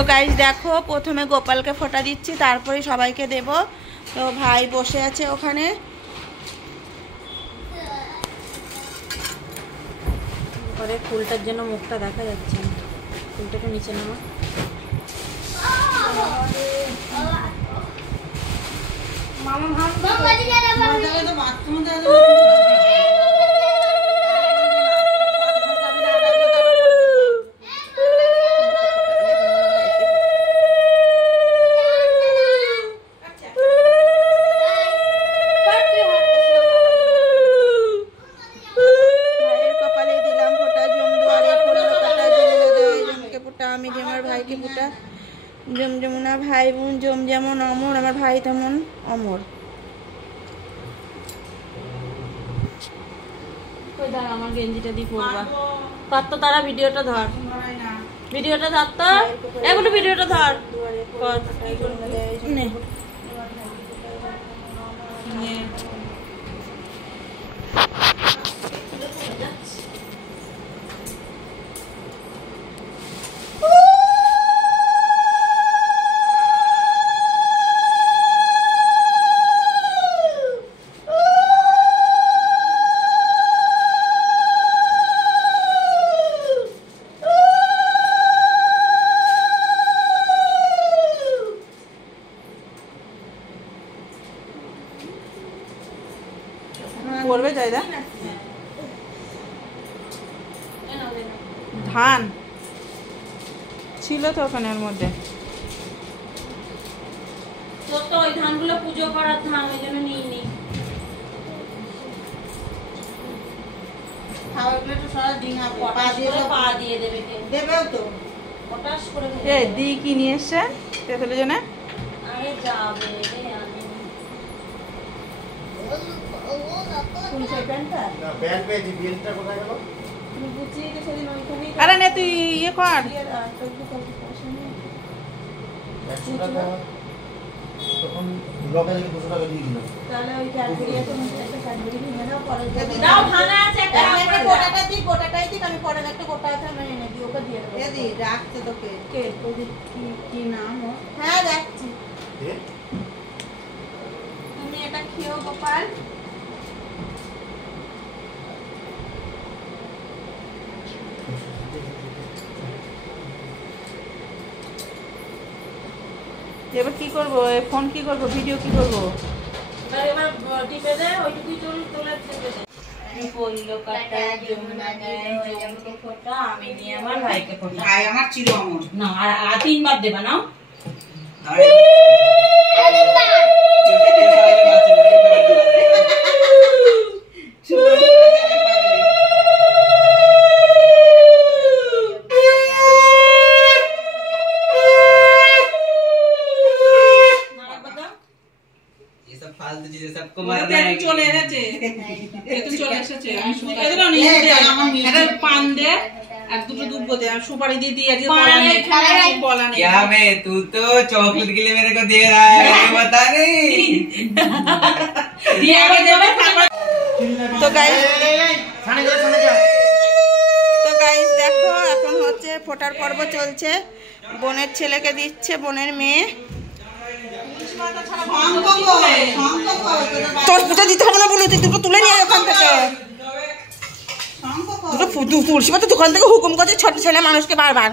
তো গাইস দেখো, প্রথমে গোপালকে ফোঁটা দিচ্ছি, তারপরে সবাইকে দেব। তো ভাই বসে আছে ওখানে। পরে ফুলটার জন্য মুখটা দেখা যাচ্ছে না, ফুলটাকে নিচে নামা। জমজমুনা ভাই বোন যেমন অমর, আমার ভাই তেমন অমর। আমার গেঞ্জিটা দিয়ে পড়বা পার তো, তারা ভিডিওটা ধর, ভিডিওটা ধর তো, এখন ভিডিওটা ধর। করবে জায়দা ধান ছিল তো ওখানে, ওর মধ্যে তো ওই ধানগুলো পুজো করার ধান, ওই জন্য নিয়ে নি। কি নিয়ে এসছে তেঁতুলের জন্য? আরে না, তুই ইয়ে কর, তুমি এটা খেয়েও গোপাল। এবার কি করবো, ফোন কি করবো, ভিডিও কি করবো? এবার টিপে দে, ওইটুকুই তোলে ফোটা, আমি নিয়ে আমার ভাইকে ফোটা। ভাই আমার চির অমর না, আর 3 বার দেবা নাও। सुपारी दे दी, क्या मैं तू तो चॉकलेट के लिए मेरे को दे रहा है, बता नहीं। तो गाइस देखो, এখন হচ্ছে ফোটার পর্ব চলছে। বোনের ছেলেকে দিচ্ছে বোনের মেয়ে। তোর ফুটা দিতে হবে না বলে, দুটো তুলে নিয়ে ওখান থেকে। তুলসী পাতা দোকান থেকে হুকুম করছে ছোট ছেলে মানুষকে বারবার।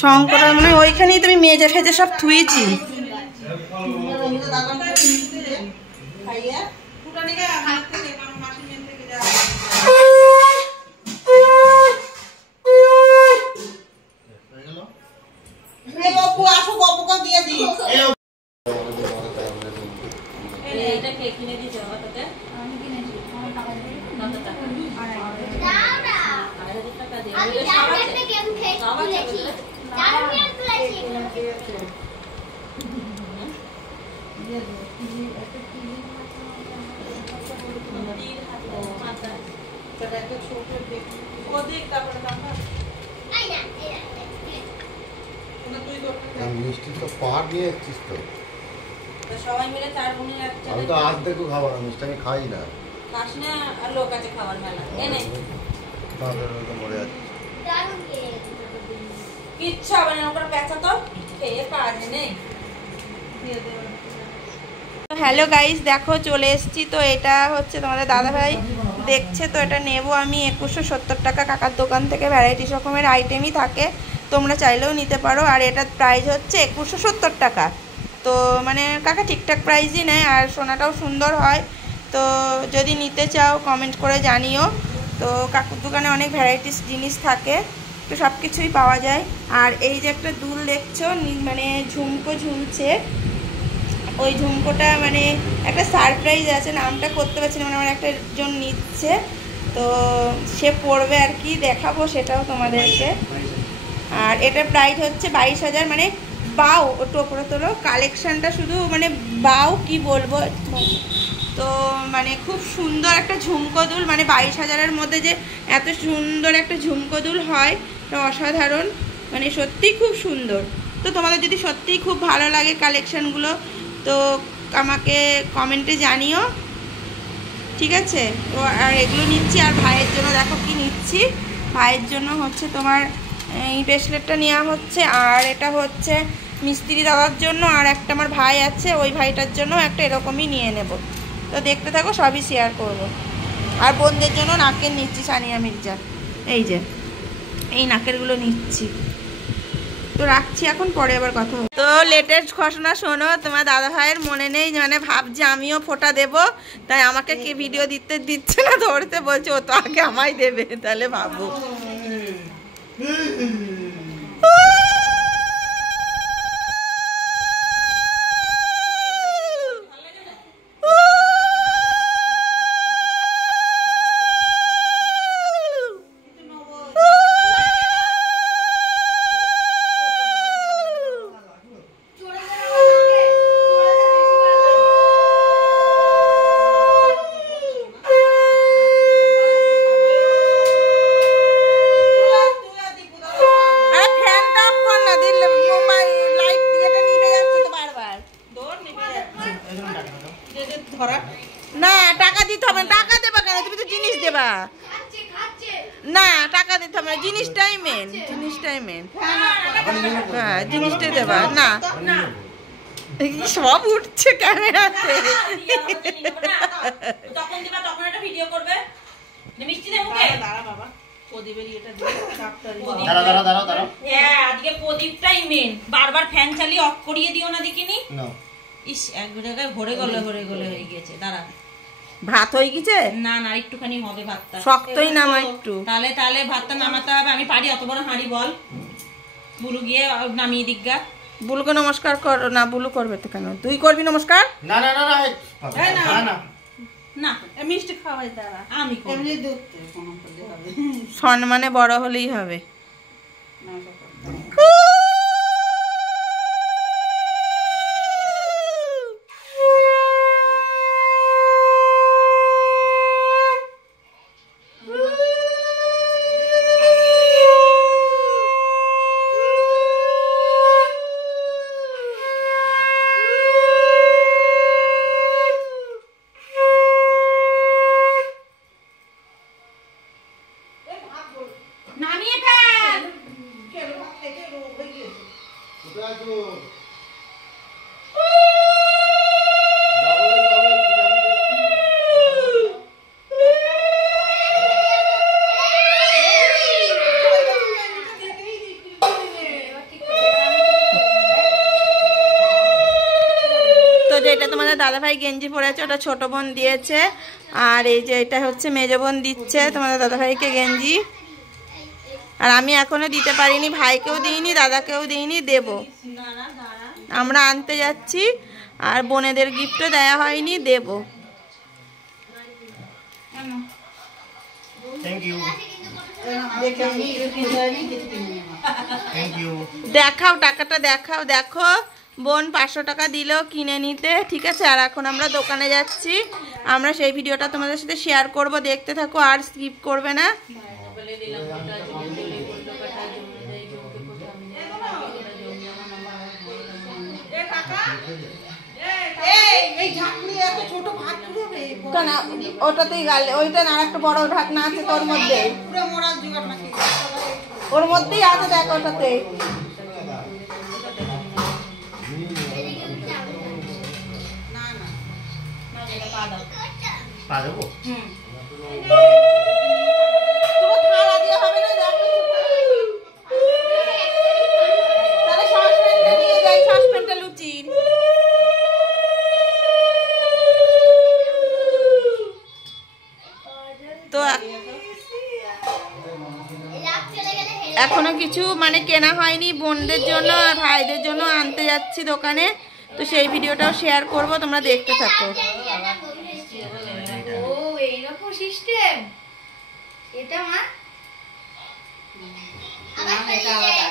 শঙ্কর মানে ওইখানেই তুমি মেজে ফেজে সব থুয়েছি। মিষ্টি তো পাহাড় নিয়ে এসছিস তো। সবাই মিলে 4 বোনের একসাথে। আমি তো আজ দেখো খাবার মিষ্টি আমি খাই না। খাস না আর লোক আছে খাবার মেলা। এনে তাহলে তো মরে যাচ্ছে। দারুণ কে কিচ্ছু হবে না ওপর পেঁচা তো খেয়ে কাজ নেই। হ্যালো গাইস, দেখো চলে এসেছি। তো এটা হচ্ছে তোমাদের দাদাভাই দেখছে, তো এটা নেব আমি 2170 টাকা। কাকার দোকান থেকে ভ্যারাইটিস রকমের আইটেমই থাকে, তোমরা চাইলেও নিতে পারো। আর এটার প্রাইস হচ্ছে 2170 টাকা। তো মানে কাকা ঠিকঠাক প্রাইসই নেয়, আর সোনাটাও সুন্দর হয়। তো যদি নিতে চাও কমেন্ট করে জানিও। তো কাকুর দোকানে অনেক ভ্যারাইটিস জিনিস থাকে, তো সব কিছুই পাওয়া যায়। আর এই যে একটা দুল দেখছো, মানে ঝুমকো ঝুলছে, ওই ঝুমকোটা মানে একটা সারপ্রাইজ আছে, নামটা করতে পারছি না, মানে আমার একটা জন নিচ্ছে, তো সে পড়বে আর কি, দেখাবো সেটাও তোমাদেরকে। আর এটার প্রাইস হচ্ছে 22,000। মানে বাও টোপরা তোলো কালেকশানটা শুধু মানে বাও কি বলবো। তো মানে খুব সুন্দর একটা ঝুমকো দুল, মানে 22,000-এর মধ্যে যে এত সুন্দর একটা ঝুমকো দুল হয় এটা অসাধারণ, মানে সত্যিই খুব সুন্দর। তো তোমাদের যদি সত্যিই খুব ভালো লাগে কালেকশানগুলো তো আমাকে কমেন্টে জানিও, ঠিক আছে। তো আর এগুলো নিচ্ছি, আর ভাইয়ের জন্য দেখো কি নিচ্ছি। ভাইয়ের জন্য হচ্ছে তোমার এই ব্রেসলেটটা নেওয়া হচ্ছে, আর এটা হচ্ছে মিস্ত্রি দাদার জন্য, আর একটা আমার ভাই আছে ওই ভাইটার জন্য একটা এরকমই নিয়ে নেব। তো দেখতে থাকো, সবই শেয়ার করব। আর বোনদের জন্য নাকের নিচ্ছি সানিয়া মির্জা, এই যে এই নাকেরগুলো নিচ্ছি। তো রাখছি এখন, পরে আবার কথা হবে। তো লেটেস্ট ঘোষণা শোনো, তোমার দাদা ভাইয়ের মনে নেই, মানে ভাবছে আমিও ফোঁটা দেব, তাই আমাকে কি ভিডিও দিতে দিচ্ছে না, ধরতে বলছে ও তো আগে আমায় দেবে, তাহলে ভাবো। না টাকা দিতে হবে না, টাকা দেবা কেন, তুমি তো জিনিস দেবা না, টাকা দিতে হবে না, জিনিসটাই মেন, জিনিসটাই মেন। হ্যাঁ জিনিসটাই দেবা না, সব উঠছে ক্যামেরাতে। তখন দিবা, তখন একটা ভিডিও করবে, মিষ্টি দেবো কে দাঁড়া বাবা, প্রদীপেরই এটা দিই, দাঁড়া দাঁড়া দাঁড়া দাঁড়া। হ্যাঁ আজকে প্রদীপটাই মেন, বারবার ফ্যান চালিয়ে অফ করিয়ে দিও না দেখিনি। না ইস এক জায়গায় ভরে গলে হয়ে গেছে, দাঁড়া। ভাত হয়ে গেছে? না না একটুখানি হবে ভাতটা, শক্তই নামা একটু, তাহলে তাহলে ভাতটা নামাতে হবে। আমি পারি অত বড় হাঁড়ি, বল বুলু গিয়ে নামিয়ে দিগা। বুলুকে নমস্কার কর না, বুলু করবে তো কেন, তুই করবি নমস্কার? না না না না না না মিষ্টি খাওয়াই, দাঁড়া আমি এমনি দুধ সম্মানে বড় হলেই হবে। যেটা তোমাদের দাদাভাই গেঞ্জি পরেছে ওটা ছোট বোন দিয়েছে, আর এই যে এটা হচ্ছে মেজ বোন দিচ্ছে তোমাদের দাদাভাইকে গেঞ্জি। আর আমি এখনো দিতে পারিনি, ভাইকেও দিইনি, দাদাকেও দিইনি, দেব। আমরা আনতে যাচ্ছি, আর বোনেদের গিফটও দেওয়া হয়নি, দেব। দেখাও টাকাটা, দেখাও, দেখো বোন 500 টাকা দিল কিনে নিতে, ঠিক আছে। আর এখন আমরা দোকানে যাচ্ছি, আমরা সেই ভিডিওটা তোমাদের সাথে শেয়ার করব, দেখতে থাকো আর স্কিপ করবে না। কেন ওটাতেই গালে ওইটা না, একটা বড় ঢাকনা আছে তোর মধ্যে, ওর মধ্যেই আছে দেখ ওটাতে। তো এখনো কিছু মানে কেনা হয়নি, বোনদের জন্য আর ভাইদের জন্য আনতে যাচ্ছি দোকানে, তো সেই ভিডিওটাও শেয়ার করব, তোমরা দেখতে থাকো। ও এইরকম সিস্টেম, এটা মা এটা আলাদা।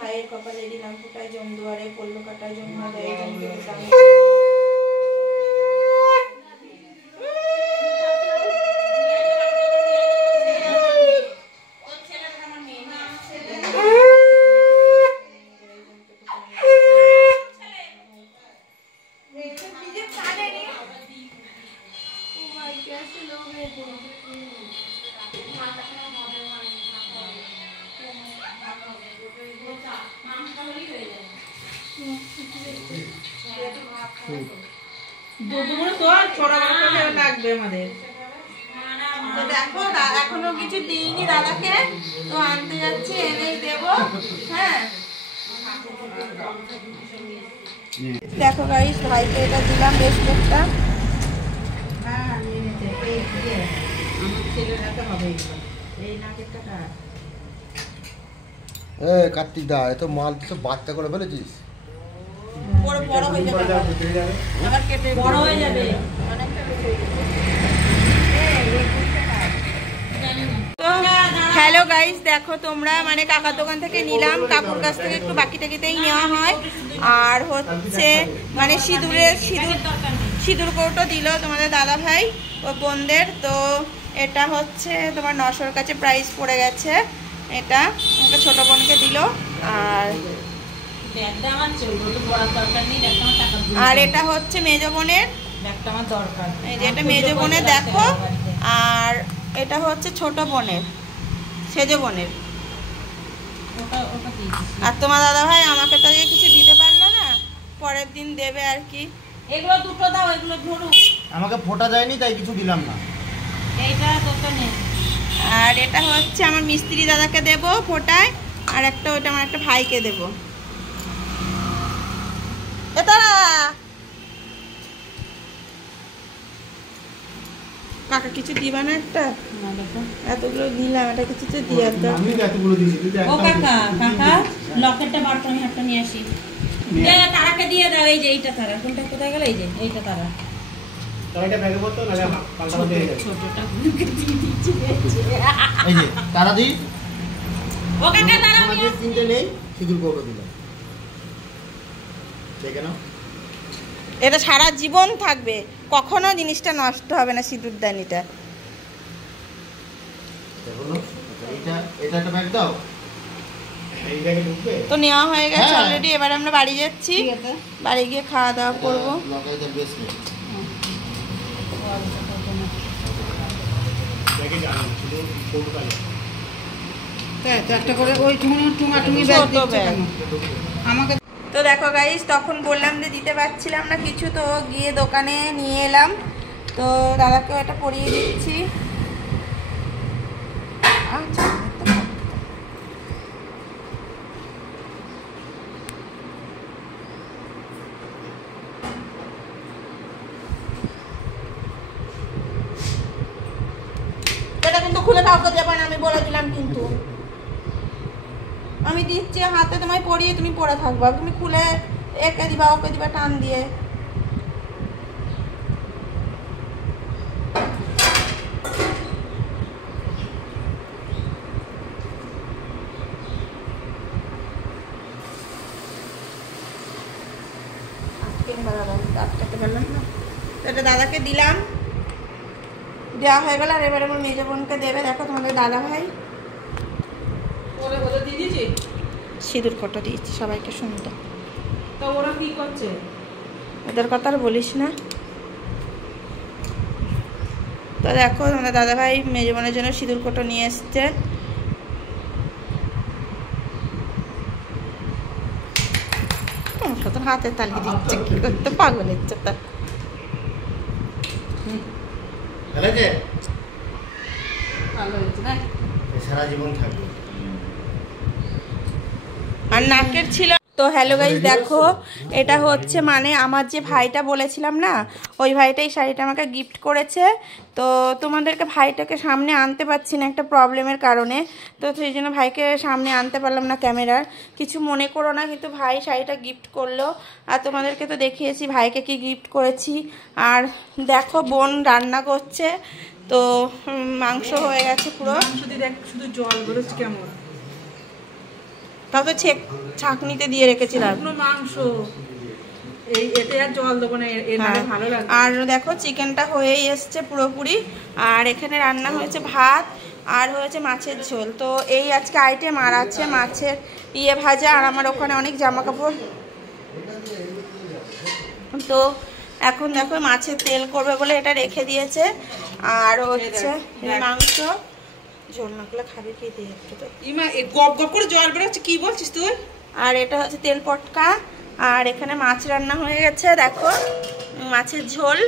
ভাইয়ের কপালে দিলাম ফুটায় জমদুয়ারে, পল্লু কাটায় জন্ম দেয় জমদুয়ারে। তো দেখো এখনো কিছু দিইনি দাদাকে, তো আনতে যাচ্ছি, এনেই দেবো। হ্যাঁ দেখো গাইস, ভাইকে এটা দিলাম ব্রেসলেটটা। কার্তিক দা, এত মাল তো বাচ্চা করে ফেলেছিস। বড় হয়ে যাবে, আবার কেটে বড় হয়ে যাবে। তো হ্যালো গাইস, দেখো তোমরা মানে কাকার দোকান থেকে নিলাম, কাকুর কাছ থেকে একটু বাকি টাকিতেই নেওয়া হয়। আর হচ্ছে মানে সিঁদুর কৌটো দিল তোমাদের দাদা ভাই ও বোনদের। তো এটা হচ্ছে তোমার 900-র কাছে প্রাইস পড়ে গেছে। এটা একটা ছোট বোনকে দিল। আর এটা হচ্ছে মেজ বোনের, এই যে এটা মেজ বোনের দেখো। আর এটা হচ্ছে ছোট বোনের, সেজ বোনের। আর তোমার দাদা ভাই আমাকে তো কিছু দিতে পারলো না, পরের দিন দেবে আর কি। এগুলো দুটো দাও, এগুলো ধরো। আমাকে ফোটা দেয়নি তাই কিছু দিলাম না। এইটা তোরটা নে। আর এটা হচ্ছে আমার মিস্ত্রি দাদাকে দেব ফোটায়, আর একটা ওটা আমার একটা ভাইকে দেব। এটা কাকা কিছু দিবা না? একটা এতগুলো দিলাম, এটা কিছু তো দিয়ে দাও। আমি এতগুলো দিয়েছি। ও কাকা, কাকা লকেটটা বার করে আমি হাতটা নিয়ে আসি। তারাকে দিয়ে দাও। এই যে এইটা তারা, কোনটা কোথায় গেল? এই যে এইটা তারা। তারাটা ব্যাগে পড়তো না, পাল্টা পাল্টা হয়ে যায়। ছোটটা গুলোকে দিয়ে দিচ্ছি। এই যে তারা দি। ও কাকা তারা আমাদের তিনটে নেই, সিঁদুর কৌটো দিলাম। দেখে নাও। এটা সারা জীবন থাকবে, কখনো জিনিসটা নষ্ট হবে না, সিঁদুরদানিটা। দেখো না, এটা একটা ব্যাগ দাও। এই ব্যাগে ঢুকবে তো নেওয়া হয়ে গেছে হ্যাঁ। অলরেডি। এবার আমরা বাড়ি যাচ্ছি, বাড়ি গিয়ে খাওয়া দাওয়া করবো। লকাইদার বেসমেন্ট ব্যাগে জানো শুধু কৌটো পাই। একটা করে ওই টুঙাটুঙি ব্যাগ দিচ্ছে আমাকে। তো দেখো গাইস, তখন বললাম যে দিতে পারছিলাম না কিছু, তো গিয়ে দোকানে নিয়ে এলাম। তো দাদাকেও এটা পরিয়ে দিচ্ছি। আচ্ছা, এটা কিন্তু খুলে কাউকে দেবো না, আমি বলে দিলাম কিন্তু। আমি দিচ্ছি হাতে তোমায় পরিয়ে তুমি পরে থাকবা, তুমি খুলে একে দিবা ওকে দিবা টান দিয়ে। এটা দাদাকে দিলাম, দেওয়া হয়ে গেল। আর এবার আমার মেজো বোনকে দেবে। দেখো তোমাদের দাদা ভাই সিঁদুর কটা দিয়েছি সবাইকে শুনতে। তো ওরা কি করছে? ওদের কথা আর বলিস না। তো দেখো তোমাদের দাদা ভাই মেজো বোনের জন্য সিঁদুর কটা নিয়ে এসছে। তোমার হাতে তালি দিচ্ছে, কি করতে পাগল হচ্ছে তা। ভালো হয়েছে না, সারা জীবন থাকবে। আর নাকের ছিল তো। হ্যালো গাইস, দেখো এটা হচ্ছে মানে আমার যে ভাইটা বলেছিলাম না, ওই ভাইটাই শাড়িটা আমাকে গিফট করেছে। তো তোমাদেরকে ভাইটাকে সামনে আনতে পারছি না একটা প্রবলেমের কারণে, তো সেই জন্য ভাইকে সামনে আনতে পারলাম না ক্যামেরার। কিছু মনে করো না, কিন্তু ভাই শাড়িটা গিফট করলো। আর তোমাদেরকে তো দেখিয়েছি ভাইকে কি গিফট করেছি। আর দেখো বোন রান্না করছে, তো মাংস হয়ে গেছে পুরো। শুধু জল বেরোচ্ছে কেমন, তাও তো ছাঁকনিতে দিয়ে রেখেছিলাম মাংস, এতে আর জল দেবো না, ভালো লাগে। আর দেখো চিকেনটা হয়েই এসছে পুরোপুরি। আর এখানে রান্না হয়েছে ভাত আর হয়েছে মাছের ঝোল। তো এই আজকে আইটেম। আর আছে মাছের ভাজা। আর আমার ওখানে অনেক জামা কাপড়। তো এখন দেখো মাছের তেল করবে বলে এটা রেখে দিয়েছে। আর হচ্ছে মাংস ঝোল মাখলে খাবে কি দিয়ে একটু তো গপ গপ করে জল বেরোচ্ছে, কি বলছিস তুই? আর এটা হচ্ছে তেল পটকা। আর এখানে মাছ রান্না হয়ে গেছে, দেখো মাছের ঝোল।